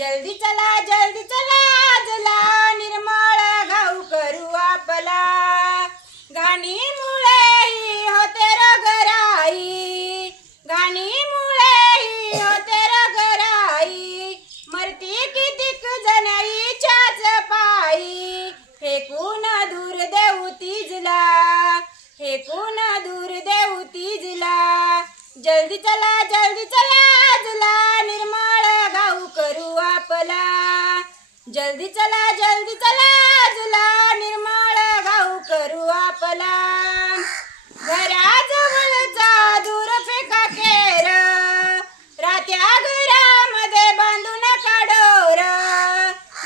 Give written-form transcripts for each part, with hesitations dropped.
जल्दी चला जला निर्मळ घाऊ करू आपला घाणीमुळे ही होते रोगराई घाणीमुळे ही होते रोगराई मरती कितीक जण हिच्याच पायी फेकून दूर देऊ तिजला फेकून दूर देऊ तिजला जल्दी चला जला निर्मळ घाऊ करू आपला जल्दी चला जला निर्मळ घाऊ करू आपला घराजवळचा दूर फेका केर रात्या घरामध्ये बांधू नका डोर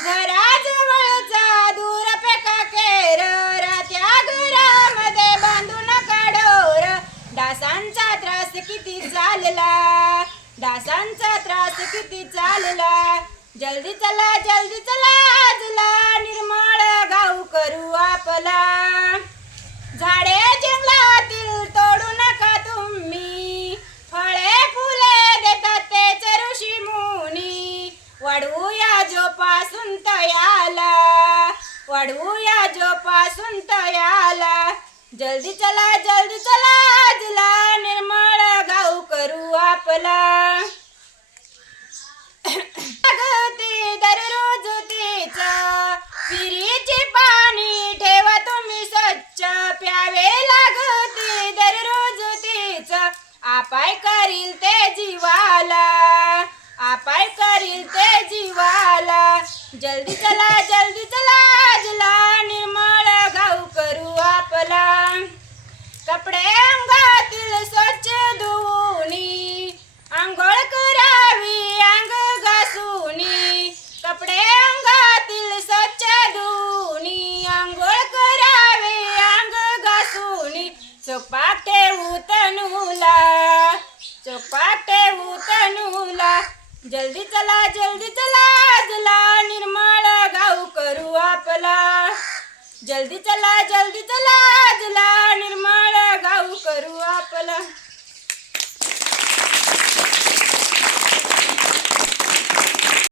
घराजवळचा दूर फेका केर रात्या घरामध्ये बांधू नका डोर डासांचा त्रास किती चालला डासांचा त्रास किती चालला जल्दी चला जला निर्मळ घाऊ करू आपला झाडे जंगलातील तोडू नका तुम्ही फळे फुले देतात तेच ऋषी मुनी वाढवूया जोपासून तयाला वाढवूया जोपासून तयाला जल्दी चला जला निर्मळ घाऊ करू आपला लागते दररोज तेच विहिरीचे पाणी ठेवा तुम्ही स्वच्छ प्यावे लागते दररोज तेच आपाय करील ते जीवाला आपाय करील ते जीवाला जल्दी चला जला निर्मळ घाऊ करू आपला कपडे अंगातील स्वच्छ धुवूनी आंघोळ करावी अंग घासूनी कपडे अंगातील स्वच्छ धुवूनी आंघोळ करावे अंग घासूनी चोपाक ठेवू तनूला चोपाक ठेवू तनूला जल्दी चला जला निर्मळ घाऊ करू आपला जल्दी चला